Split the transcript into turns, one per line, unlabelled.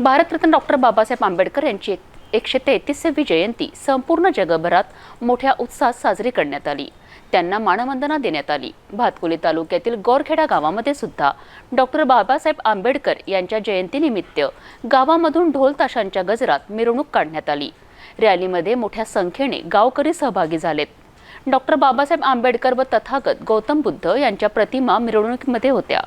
Bharat Ratna doctor Babasaheb Ambedkar यांची एकशे तेहतीसवी जयंती संपूर्ण जगभरात मोठ्या उत्साहात साजरी करण्यात आली. त्यांना मानवंदना देण्यात आली. भातकुली तालुक्यातील गोरखेडा गावामध्ये सुद्धा डॉक्टर बाबासाहेब आंबेडकर यांच्या जयंतीनिमित्त गावामधून ढोल ताशांच्या गजरात मिरवणूक काढण्यात आली. रॅलीमध्ये मोठ्या संख्येने गावकरी सहभागी झालेत. डॉक्टर बाबासाहेब आंबेडकर व तथागत गौतम बुद्ध यांच्या प्रतिमा मिरवणुकीमध्ये होत्या.